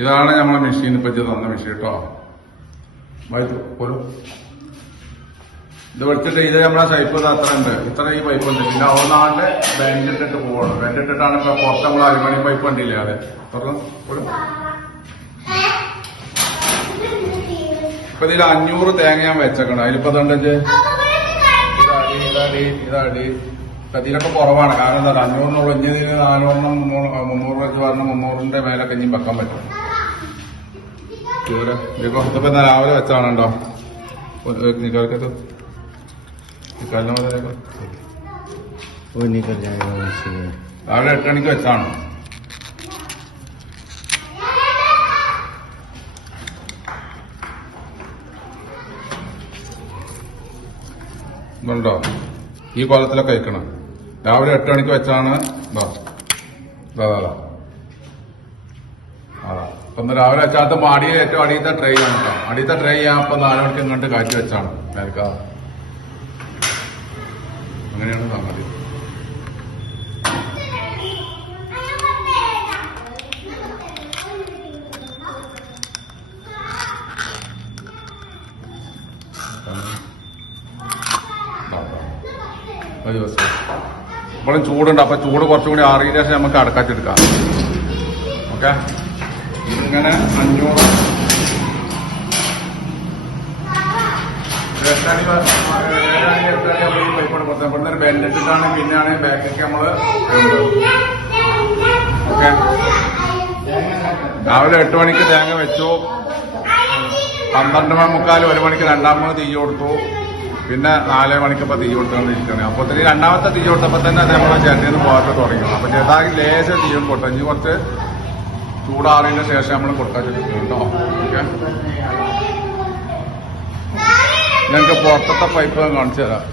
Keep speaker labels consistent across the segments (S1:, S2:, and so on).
S1: ഇതാണ് നമ്മളെ മെഷീൻ ഇത് തന്ന മെഷീൻ കേട്ടോ പോലും ഇത് വെച്ചിട്ട് ഇത് നമ്മളെ സൈപ്പ് അത്ര ഉണ്ട് ഇത്ര ഈ പൈപ്പ് ഉണ്ട്. പിന്നെ ഒന്നാണ്ട് ബെൻഡ് ഇട്ടിട്ട് പോകണം ബെൻഡ് ഇട്ടിട്ടാണ് ഇപ്പൊ പുറത്ത് നമ്മൾ അരിമണി പൈപ്പ് ഉണ്ടില്ലേ അതെ? പോലും ഇപ്പൊ ഇതിൽ അഞ്ഞൂറ് തേങ്ങ ഞാൻ വെച്ചേക്കണം. അതിലിപ്പോ ഇതുണ്ടെങ്കിൽ ഇതിലൊക്കെ കുറവാണ്. കാരണം എന്താ? അഞ്ഞൂറിനുള്ള ഇഞ്ഞതിന് നാനൂറിനും മുന്നൂറ് മുന്നൂറ് വെച്ച് പറഞ്ഞ മുന്നൂറിന്റെ മേലൊക്കെ കഞ്ഞി വെക്കാൻ പറ്റും. ഇതിപ്പോ ഇന്ന് രാവിലെ വെച്ചാണ് രാവിലെ എട്ട് മണിക്ക് വെച്ചാണോ ണ്ടോ ഈ കോലത്തിലൊക്കെ കഴിക്കണം രാവിലെ എട്ട് മണിക്ക് വെച്ചാണ് ഇതാ ഇതാ അപ്പൊ രാവിലെ വെച്ചാത്ത അടിയിൽ ഏറ്റവും അടിയത്തെ ട്രൈ ആണ് കേട്ടോ അടിയത്തെ ട്രൈ ചെയ്യാൻ അപ്പം നാല് മണിക്ക് ഇങ്ങോട്ട് കാറ്റി വെച്ചാണ്. മേൽക്കാ അങ്ങനെയാണ് സംഗതി. ഇപ്പോഴും ചൂടുണ്ട്. അപ്പൊ ചൂട് കുറച്ചും കൂടി ആറിയതിനു ശേഷം നമുക്ക് അടക്കാച്ചെടുക്കാം ഓക്കെ? ഇതിങ്ങനെ അഞ്ഞൂറ്. എട്ടടി വ- ഏഴടി, നമ്മൾ രാവിലെ എട്ട് മണിക്ക് തേങ്ങ വെച്ചു. പന്ത്രണ്ട് മുക്കാൽ ഒരു മണിക്ക് രണ്ടാമത് തീ കൊടുത്തു. പിന്നെ നാലേ മണിക്ക് ഇപ്പൊ തീ കൊടുത്തുകൊണ്ടിരിക്കുകയാണ്. അപ്പൊ തന്നെ രണ്ടാമത്തെ തീ കൊടുത്തപ്പോ തന്നെ അത് നമ്മളെ ചേട്ടയിൽ നിന്ന് പോകാത്ത തുടങ്ങി. അപ്പൊ ചേട്ടാ ലേശം തീയും പൊട്ടു. ഇനി കുറച്ച് ചൂടാറിയതിന് ശേഷം നമ്മൾ കൊടുക്കാൻ കേട്ടോ ഞങ്ങൾക്ക് പുറത്തത്തെ പൈപ്പ് കാണിച്ചു തരാം.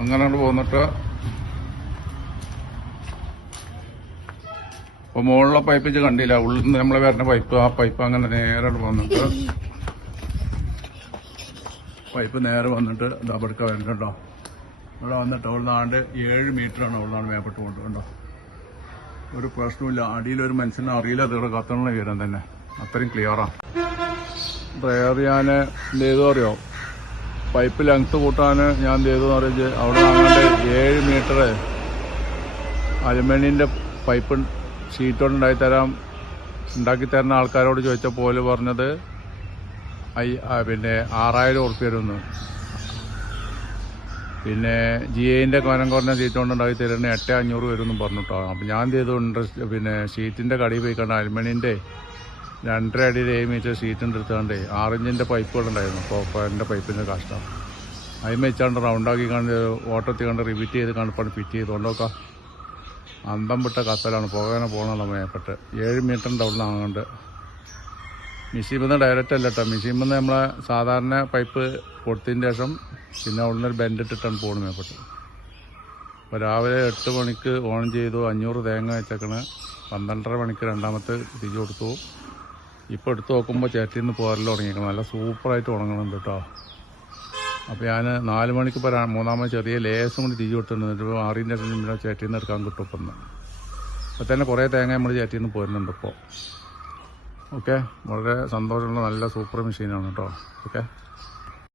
S1: അങ്ങനെ പോന്നിട്ട്. അപ്പൊ മുകളിലെ പൈപ്പ് ഇത് കണ്ടില്ല ഉള്ളിൽ നിന്ന് നമ്മളെ വരുന്ന പൈപ്പ് ആ പൈപ്പ് അങ്ങനെ നേരെ വന്നിട്ട്. പൈപ്പ് നേരെ വന്നിട്ട് ഇതാ ദബടുക്ക വരണ്ടോ ഇവിടെ വന്നിട്ട് നിന്നാണ്ട് ഏഴ് മീറ്ററാണ് അവിടെ നിന്നാണ് മേപ്പെട്ട് കൊണ്ടുണ്ടോ ഒരു പ്രശ്നമില്ല അടിയിൽ ഒരു മനുഷ്യനെ അറിയില്ല. അതിവിടെ കത്തണ വിവരം തന്നെ. അത്രയും ക്ലിയറാ ഡ്രൈവർ ഞാൻ അറിയോ? പൈപ്പ് ലെങ്ത് കൂട്ടാൻ ഞാൻ എന്ത് ചെയ്തു അറിയിച്ച് അവിടെ അങ്ങോട്ട് ഏഴ് മീറ്റർ അലുമിനിയന്റെ പൈപ്പ് ഷീറ്റ് ഉണ്ടായി തരാം. ഉണ്ടാക്കി തരുന്ന ആൾക്കാരോട് ചോദിച്ചപ്പോൾ പറഞ്ഞത് ഐ പിന്നെ ആറായിരം ഉറുപ്പ്യ പിന്നെ ജി എന്റെ കനം കുറഞ്ഞ ഷീറ്റ് കൊണ്ട് ഉണ്ടാക്കി തരുന്ന എട്ട് അഞ്ഞൂറ് വരുമെന്നും പറഞ്ഞിട്ടോ. അപ്പം ഞാൻ എന്ത് ചെയ്തു? ഇൻട്രസ്റ്റ് പിന്നെ ഷീറ്റിന്റെ കടയിൽ പോയി കണ്ട അലുമിനിയന്റെ രണ്ടര അടിയിൽ ഏഴ് മീറ്റർ ഷീറ്റിന്റെ എടുത്തുകൊണ്ട് ആറിഞ്ചിന്റെ പൈപ്പുകളുണ്ടായിരുന്നു കോപ്പറിന്റെ പൈപ്പിന്റെ കഷ്ടം അതിന് വെച്ചാണ്ട് റൗണ്ടാക്കി കണ്ട് ഓട്ടത്തിൽ കണ്ട് റിപ്പീറ്റ് ചെയ്ത് കണ്ട് പണി ഫിറ്റ് ചെയ്ത് കൊണ്ടോക്കാം അന്തം വിട്ട കത്തലാണ് പുകനെ പോകണമല്ലോ മേപ്പെട്ട് ഏഴ് മീറ്ററിന്റെ അവിടെ നിന്ന് അങ്ങോട്ട് മിഷീമെന്ന് ഡയറക്റ്റ് അല്ല കേട്ടോ മിഷീമെന്ന് നമ്മളെ സാധാരണ പൈപ്പ് കൊടുത്തതിന് ശേഷം പിന്നെ അവിടെ നിന്ന് ബെൻഡ് ഇട്ടിട്ടാണ് പോകുന്നത് മേപ്പെട്ട് അപ്പോൾ രാവിലെ എട്ട് മണിക്ക് ഓൺ ചെയ്തു അഞ്ഞൂറ് തേങ്ങ വെച്ചേക്കണ്. പന്ത്രണ്ടര മണിക്ക് രണ്ടാമത്തെ തിരിച്ചു കൊടുത്തു. ഇപ്പോൾ എടുത്ത് നോക്കുമ്പോൾ ചേട്ടിൽ നിന്ന് പോരല്ലോ തുടങ്ങിയേക്കണം. നല്ല സൂപ്പറായിട്ട് ഉണങ്ങുന്നുണ്ട് കേട്ടോ അപ്പോൾ ഞാൻ നാല് മണിക്ക് ഇപ്പോൾ മൂന്നാമത് ചെറിയ ലേസും കൂടി തിരിച്ചു കൊടുത്തിട്ടുണ്ട്. ഇപ്പോൾ ആറിന്റെ ചേട്ടിൽ നിന്ന് എടുക്കാൻ കിട്ടും ഇപ്പം അപ്പോൾ തന്നെ കുറേ തേങ്ങ നമ്മൾ ചേട്ടിൽ നിന്ന് പോരുന്നുണ്ട് ഇപ്പോൾ ഓക്കെ. വളരെ സന്തോഷമുള്ള നല്ല സൂപ്പർ മെഷീനാണ് കേട്ടോ. ഓക്കെ.